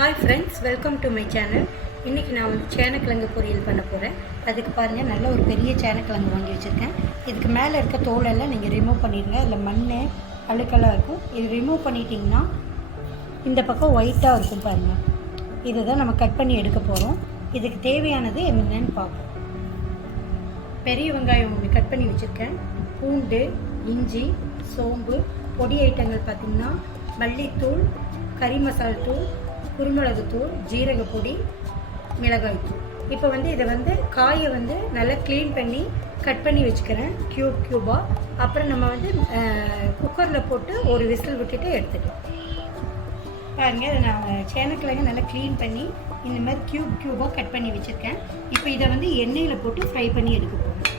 Hi friends, welcome to my channel. இன்றைக்கி நான் சேனக்கிழங்கு பொரியல் பண்ண போகிறேன். அதுக்கு பாருங்கள், நல்ல ஒரு பெரிய சேனக்கிழங்கு வாங்கி வச்சுருக்கேன். இதுக்கு மேலே இருக்க தோலெல்லாம் நீங்கள் ரிமூவ் பண்ணிடுங்க. அதில் மண் அழுக்கெல்லாம் இருக்கும். இது ரிமூவ் பண்ணிட்டிங்கன்னா இந்த பக்கம் ஒயிட்டாக இருக்கும் பாருங்கள். இதை தான் நம்ம கட் பண்ணி எடுக்க போகிறோம். இதுக்கு தேவையானது என்னென்னு பார்ப்போம். பெரிய வெங்காயம் ஒன்று கட் பண்ணி வச்சுருக்கேன். பூண்டு, இஞ்சி, சோம்பு, பொடி ஐட்டங்கள் பார்த்திங்கன்னா மல்லித்தூள், கறி மசால் தூள், குருமிளகு தூள், ஜீரக பொடி, மிளகாய் தூள். இப்போ இதை காயை நல்லா க்ளீன் பண்ணி கட் பண்ணி வச்சுக்கிறேன் க்யூபாக. அப்புறம் நம்ம குக்கரில் போட்டு ஒரு விசில் விட்டுட்டு எடுத்துக்கலாம். பாருங்கள், இதை நான் சேனக்கிழங்கு நல்லா க்ளீன் பண்ணி இந்த மாதிரி க்யூபாக கட் பண்ணி வச்சுருக்கேன். இப்போ இதை எண்ணெயில் போட்டு ஃப்ரை பண்ணி எடுக்க போகிறேன்.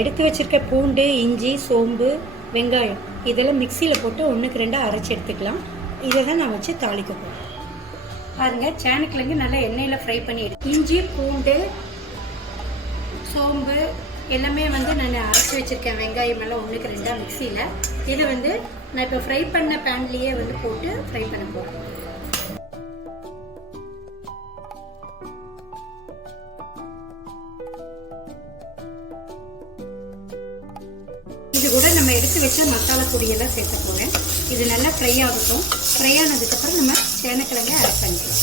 எடுத்து வச்சிருக்க பூண்டு, இஞ்சி, சோம்பு, வெங்காயம் இதெல்லாம் மிக்சியில் போட்டு 1க்கு 2 அரைச்சி எடுத்துக்கலாம். இதை தான் நான் வச்சு தாளிக்க போகிறேன். பாருங்கள், சேனக்கிழங்கு நல்லா எண்ணெயில் ஃப்ரை பண்ணி எடுத்து இஞ்சி, பூண்டு, சோம்பு எல்லாமே நான் அரைச்சி வச்சுருக்கேன். வெங்காயம் எல்லாம் 1க்கு 2 மிக்சியில். இதை நான் இப்போ ஃப்ரை பண்ண பேன்லேயே போட்டு ஃப்ரை பண்ண போகிறேன். இது கூட நம்ம எடுத்து வச்ச மசாலா பொடியெல்லாம் சேர்க்க போகிறேன். இது நல்லா ஃப்ரை ஆகட்டும். ஃப்ரை ஆனதுக்கப்புறம் நம்ம சேனக்கிழங்கை ஆட் பண்ணிக்கலாம்.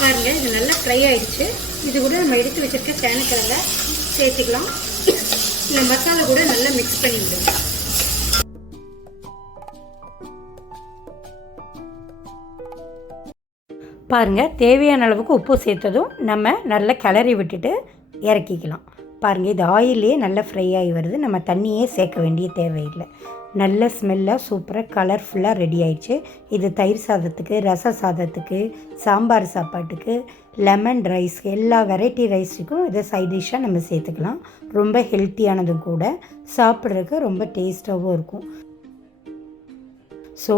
பாருங்க, இது நல்லா ஃப்ரை ஆயிடுச்சு. இது கூட நம்ம எடுத்து வச்சிருக்க சேனக்கிழங்கை சேர்த்துக்கலாம். இந்த மசாலா கூட நல்லா மிக்ஸ் பண்ணி விடுங்க. பாருங்கள், தேவையான அளவுக்கு உப்பு சேர்த்ததும் நம்ம நல்லா கிளறி விட்டுட்டு இறக்கிக்கலாம். பாருங்கள், இது ஆயிலே நல்லா ஃப்ரை ஆகி வருது. நம்ம தண்ணியே சேர்க்க வேண்டிய தேவையில்லை. நல்ல ஸ்மெல்லாக சூப்பராக கலர்ஃபுல்லாக ரெடி ஆயிடுச்சு. இது தயிர் சாதத்துக்கு, ரச சாதத்துக்கு, சாம்பார் சாப்பாட்டுக்கு, லெமன் ரைஸ், எல்லா வெரைட்டி ரைஸுக்கும் இதை சைட் டிஷ்ஷாக நம்ம சேர்த்துக்கலாம். ரொம்ப ஹெல்த்தியானதும் கூட, சாப்பிட்றதுக்கு ரொம்ப டேஸ்ட்டாகவும் இருக்கும். ஸோ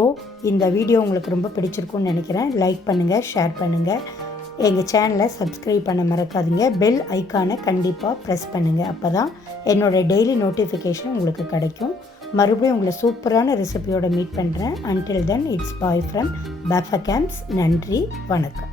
இந்த வீடியோ உங்களுக்கு ரொம்ப பிடிச்சிருக்குன்னு நினைக்கிறேன். லைக் பண்ணுங்கள், ஷேர் பண்ணுங்கள். எங்கள் சேனலை சப்ஸ்கிரைப் பண்ண மறக்காதீங்க. பெல் ஐக்கானை கண்டிப்பாக ப்ரெஸ் பண்ணுங்கள். அப்போ தான் என்னோடய டெய்லி நோட்டிஃபிகேஷன் உங்களுக்கு கிடைக்கும். மறுபடியும் உங்களை சூப்பரான ரெசிபியோடு மீட் பண்ணுறேன். Until then, it's bye from பேஃபா கேம்ப்ஸ். நன்றி, வணக்கம்.